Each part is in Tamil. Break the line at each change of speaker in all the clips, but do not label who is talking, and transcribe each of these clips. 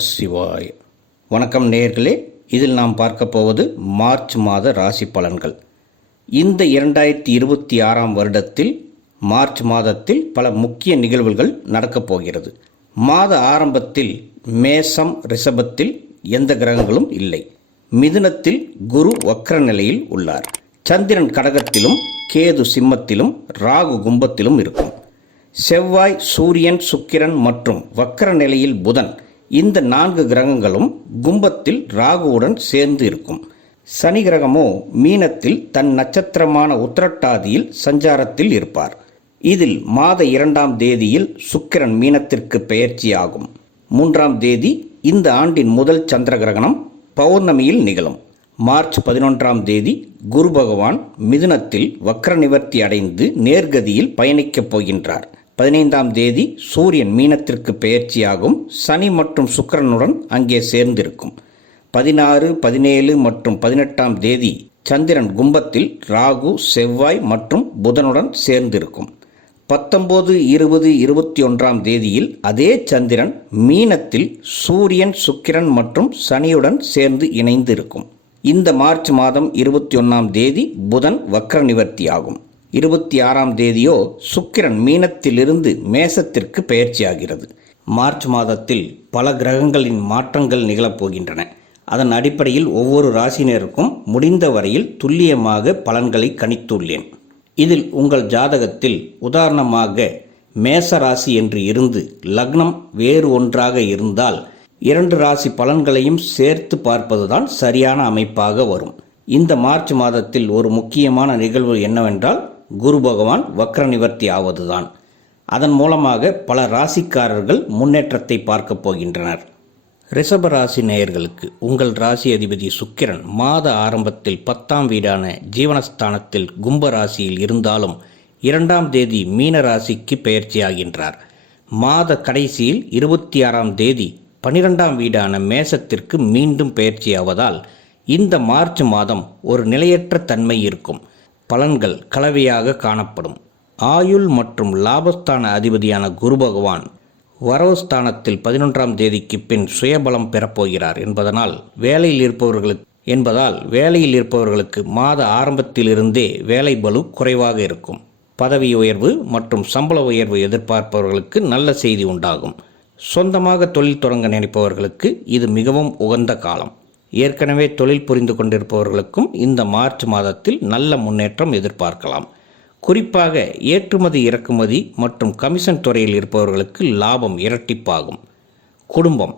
சிவாய் வணக்கம் நேர்களே இதில் நாம் பார்க்க போவது மார்ச் மாத ராசி பலன்கள். இந்த இரண்டாயிரத்தி இருபத்தி ஆறாம் வருடத்தில் மார்ச் மாதத்தில் பல முக்கிய நிகழ்வுகள் நடக்கப் போகிறது. மாத ஆரம்பத்தில் மேசம் ரிஷபத்தில் எந்த கிரகங்களும் இல்லை. மிதுனத்தில் குரு வக்ர நிலையில் உள்ளார். சந்திரன் கடகத்திலும் கேது சிம்மத்திலும் ராகு கும்பத்திலும் இருக்கும். செவ்வாய் சூரியன் சுக்கிரன் மற்றும் வக்கர நிலையில் புதன் இந்த நான்கு கிரகங்களும் கும்பத்தில் ராகுவுடன் சேர்ந்து இருக்கும். சனி கிரகமோ மீனத்தில் தன் நட்சத்திரமான உத்திரட்டாதியில் சஞ்சாரத்தில் இருப்பார். இதில் மாத இரண்டாம் தேதியில் சுக்கிரன் மீனத்திற்கு பெயர்ச்சியாகும். மூன்றாம் தேதி இந்த ஆண்டின் முதல் சந்திர கிரகணம் பௌர்ணமியில் நிகழும். மார்ச் பதினொன்றாம் தேதி குரு பகவான் மிதுனத்தில் வக்ர நிவர்த்தி அடைந்து நேர்கதியில் பயணிக்கப் போகின்றார். பதினைந்தாம் தேதி சூரியன் மீனத்திற்கு பெயர்ச்சியாகும். சனி மற்றும் சுக்கிரனுடன் அங்கே சேர்ந்திருக்கும். பதினாறு பதினேழு மற்றும் பதினெட்டாம் தேதி சந்திரன் கும்பத்தில் ராகு செவ்வாய் மற்றும் புதனுடன் சேர்ந்திருக்கும். பத்தொம்போது இருபது இருபத்தி ஒன்றாம் தேதியில் அதே சந்திரன் மீனத்தில் சூரியன் சுக்கிரன் மற்றும் சனியுடன் சேர்ந்து இணைந்து இருக்கும் இந்த மார்ச் மாதம் இருபத்தி ஒன்றாம் தேதி புதன் வக்ர நிவர்த்தி ஆகும் இருபத்தி ஆறாம் தேதியோ சுக்கிரன் மீனத்திலிருந்து மேசத்திற்கு பயிற்சியாகிறது மார்ச் மாதத்தில் பல கிரகங்களின் மாற்றங்கள் நிகழப்போகின்றன. அதன் அடிப்படையில் ஒவ்வொரு ராசினருக்கும் முடிந்த வரையில் துல்லியமாக பலன்களை கணித்துள்ளேன். இதில் உங்கள் ஜாதகத்தில் உதாரணமாக மேச ராசி என்று இருந்து லக்னம் வேறு ஒன்றாக இருந்தால் இரண்டு ராசி பலன்களையும் சேர்த்து பார்ப்பதுதான் சரியான அமைப்பாக வரும். இந்த மார்ச் மாதத்தில் ஒரு முக்கியமான நிகழ்வு என்னவென்றால் குரு பகவான் வக்ர நிவர்த்தி ஆவதுதான். அதன் மூலமாக பல ராசிக்காரர்கள் முன்னேற்றத்தை பார்க்கப் போகின்றனர். ரிஷப ராசி நேயர்களுக்கு உங்கள் ராசி அதிபதி சுக்கிரன் மாத ஆரம்பத்தில் பத்தாம் வீடான ஜீவனஸ்தானத்தில் கும்ப ராசியில் இருந்தாலும் இரண்டாம் தேதி மீன ராசிக்கு பெயர்ச்சியாகின்றார். மாத கடைசியில் இருபத்தி ஆறாம் தேதி பனிரெண்டாம் வீடான மேசத்திற்கு மீண்டும் பெயர்ச்சியாவதால் இந்த மார்ச் மாதம் ஒரு நிலையற்ற தன்மை இருக்கும். பலன்கள் கலவையாக காணப்படும். ஆயுள் மற்றும் லாபஸ்தான அதிபதியான குரு பகவான் வரவுஸ்தானத்தில் பதினொன்றாம் தேதிக்கு பின் சுயபலம் பெறப்போகிறார் என்பதனால் வேலையில் இருப்பவர்களுக்கு என்பதால் வேலையில் இருப்பவர்களுக்கு மாத ஆரம்பத்திலிருந்தே வேலை பலு குறைவாக இருக்கும். பதவி உயர்வு மற்றும் சம்பள உயர்வு எதிர்பார்ப்பவர்களுக்கு நல்ல செய்தி உண்டாகும். சொந்தமாக தொழில் தொடங்க நினைப்பவர்களுக்கு இது மிகவும் உகந்த காலம். ஏற்கனவே தொழில் புரிந்து கொண்டிருப்பவர்களுக்கும் இந்த மார்ச் மாதத்தில் நல்ல முன்னேற்றம் எதிர்பார்க்கலாம். குறிப்பாக ஏற்றுமதி இறக்குமதி மற்றும் கமிஷன் துறையில் இருப்பவர்களுக்கு லாபம் இரட்டிப்பாகும். குடும்பம்.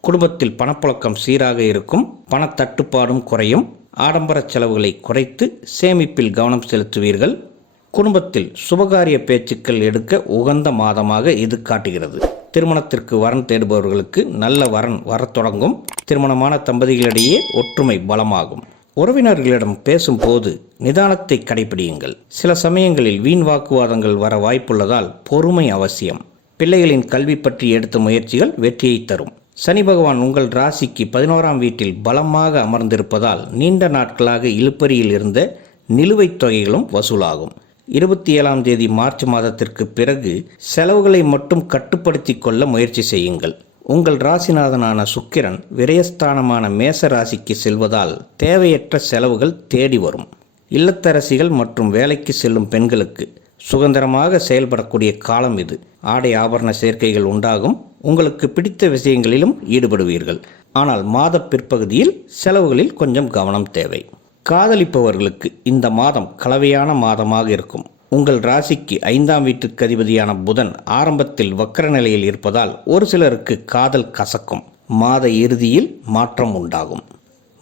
குடும்பத்தில் பணப்புழக்கம் சீராக இருக்கும் பணத்தட்டுப்பாடும் குறையும் ஆடம்பர செலவுகளை குறைத்து சேமிப்பில் கவனம் செலுத்துவீர்கள். குடும்பத்தில் சுபகாரிய பேச்சுக்கள் எடுக்க உகந்த மாதமாக இது காட்டுகிறது. திருமணத்திற்கு வரன் தேடுபவர்களுக்கு நல்ல வரன் வரத் தொடங்கும். திருமணமான தம்பதிகளிடையே ஒற்றுமை பலமாகும். உறவினர்களிடம் பேசும்போது நிதானத்தை கடைபிடியுங்கள் சில சமயங்களில் வீண் வாக்குவாதங்கள் வர வாய்ப்புள்ளதால் பொறுமை அவசியம். பிள்ளைகளின் கல்வி பற்றி எடுத்த முயற்சிகள் வெற்றியை தரும். சனி பகவான் உங்கள் ராசிக்கு பதினோராம் வீட்டில் பலமாக அமர்ந்திருப்பதால் நீண்ட நாட்களாக இழுப்பறியில் இருந்த நிலுவைத் தொகைகளும் வசூலாகும். இருபத்தி ஏழாம் தேதி மார்ச் மாதத்திற்கு பிறகு செலவுகளை மட்டும் கட்டுப்படுத்தி கொள்ள முயற்சி செய்யுங்கள். உங்கள் ராசிநாதனான சுக்கிரன் விரயஸ்தானமான மேச ராசிக்கு செல்வதால் தேவையற்ற செலவுகள் தேடி வரும். இல்லத்தரசிகள் மற்றும் வேலைக்கு செல்லும் பெண்களுக்கு சுதந்திரமாக செயல்படக்கூடிய காலம் இது. ஆடை ஆபரண சேர்க்கைகள் உண்டாகும். உங்களுக்கு பிடித்த விஷயங்களிலும் ஈடுபடுவீர்கள். ஆனால் மாத பிற்பகுதியில் செலவுகளில் கொஞ்சம் கவனம் தேவை. காதலிப்பவர்களுக்கு இந்த மாதம் கலவையான மாதமாக இருக்கும். உங்கள் ராசிக்கு ஐந்தாம் வீட்டுக்கு அதிபதியான புதன் ஆரம்பத்தில் வக்கர நிலையில் இருப்பதால் ஒரு சிலருக்கு காதல் கசக்கும். மாத இறுதியில் மாற்றம் உண்டாகும்.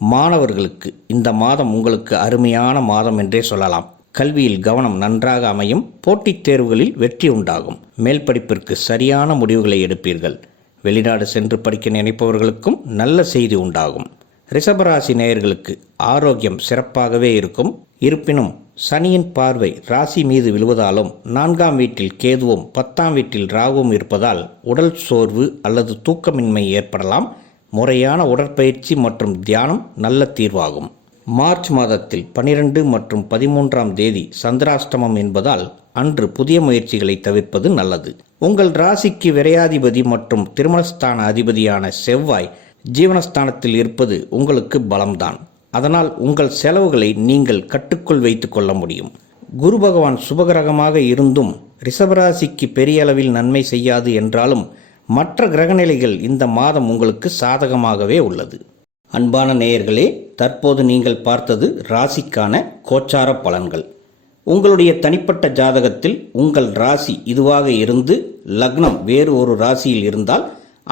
மாணவர்களுக்கு இந்த மாதம் உங்களுக்கு அருமையான மாதம் என்றே சொல்லலாம். கல்வியில் கவனம் நன்றாக அமையும். போட்டித் தேர்வுகளில் வெற்றி உண்டாகும். மேல் படிப்பிற்கு சரியான முடிவுகளை எடுப்பீர்கள். வெளிநாடு சென்று படிக்க நினைப்பவர்களுக்கும் நல்ல செய்தி உண்டாகும். ரிஷபராசி நேயர்களுக்கு ஆரோக்கியம் சிறப்பாகவே இருக்கும். இருப்பினும் சனியின் பார்வை ராசி மீது விழுவதாலும் நான்காம் வீட்டில் கேதுவும் பத்தாம் வீட்டில் ராகுவும் இருப்பதால் உடல் சோர்வு அல்லது தூக்கமின்மை ஏற்படலாம். முறையான உடற்பயிற்சி மற்றும் தியானம் நல்ல தீர்வாகும். மார்ச் மாதத்தில் பனிரெண்டு மற்றும் பதிமூன்றாம் தேதி சந்திராஷ்டமம் என்பதால் அன்று புதிய முயற்சிகளை தவிர்ப்பது நல்லது. உங்கள் ராசிக்கு விரையாதிபதி மற்றும் திருமணஸ்தான அதிபதியான செவ்வாய் ஜீவனஸ்தானத்தில் இருப்பது உங்களுக்கு பலம்தான். அதனால் உங்கள் செலவுகளை நீங்கள் கட்டுக்குள் வைத்து கொள்ள முடியும். குரு பகவான் சுபகிரகமாக இருந்தும் ரிஷபராசிக்கு பெரிய அளவில் நன்மை செய்யாது என்றாலும் மற்ற கிரகநிலைகள் இந்த மாதம் உங்களுக்கு சாதகமாகவே உள்ளது. அன்பான நேயர்களே தற்போது நீங்கள் பார்த்தது ராசிக்கான கோச்சார பலன்கள். உங்களுடைய தனிப்பட்ட ஜாதகத்தில் உங்கள் ராசி இதுவாக இருந்து லக்னம் வேறு ஒரு ராசியில் இருந்தால்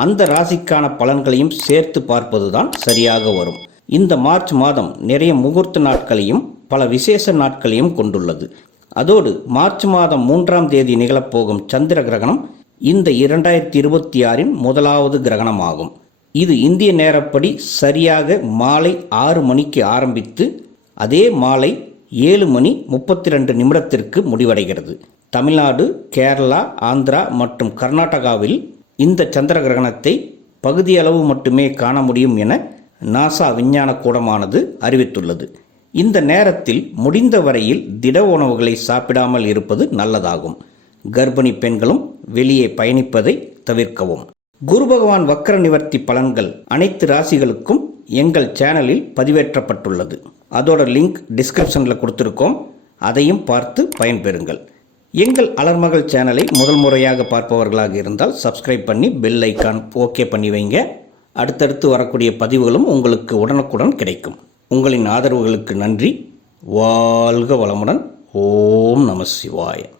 அந்த ராசிக்கான பலன்களையும் சேர்த்து பார்ப்பதுதான் சரியாக வரும். இந்த மார்ச் மாதம் நிறைய முகூர்த்த நாட்களையும் பல விசேஷ நாட்களையும் கொண்டுள்ளது. அதோடு மார்ச் மாதம் மூன்றாம் தேதி நிகழப்போகும் சந்திர கிரகணம் இந்த இரண்டாயிரத்தி இருபத்தி ஆறின் முதலாவது கிரகணமாகும். இது இந்திய நேரப்படி சரியாக மாலை ஆறு மணிக்கு ஆரம்பித்து அதே மாலை ஏழு மணி முப்பத்தி ரெண்டு நிமிடத்திற்கு முடிவடைகிறது. தமிழ்நாடு கேரளா ஆந்திரா மற்றும் கர்நாடகாவில் இந்த சந்திர கிரகணத்தை பகுதியளவு மட்டுமே காண முடியும் என நாசா விஞ்ஞான கூடமானது அறிவித்துள்ளது. இந்த நேரத்தில் முடிந்த வரையில் திட உணவுகளை சாப்பிடாமல் இருப்பது நல்லதாகும். கர்ப்பிணி பெண்களும் வெளியே பயணிப்பதை தவிர்க்கவும். குரு பகவான் வக்கர நிவர்த்தி பலன்கள் அனைத்து ராசிகளுக்கும் எங்கள் சேனலில் பதிவேற்றப்பட்டுள்ளது. அதோட லிங்க் டிஸ்கிரிப்ஷனில் கொடுத்துருக்கோம். அதையும் பார்த்து பயன்பெறுங்கள். எங்கள் அலர்மகள் சேனலை முதல் முறையாக பார்ப்பவர்களாக இருந்தால் சப்ஸ்கிரைப் பண்ணி பெல் ஐக்கான் ஓகே பண்ணி வைங்க. அடுத்தடுத்து வரக்கூடிய பதிவுகளும் உங்களுக்கு உடனுக்குடன் கிடைக்கும். உங்களின் ஆதரவுகளுக்கு நன்றி. வாழ்க வளமுடன். ஓம் நம சிவாய.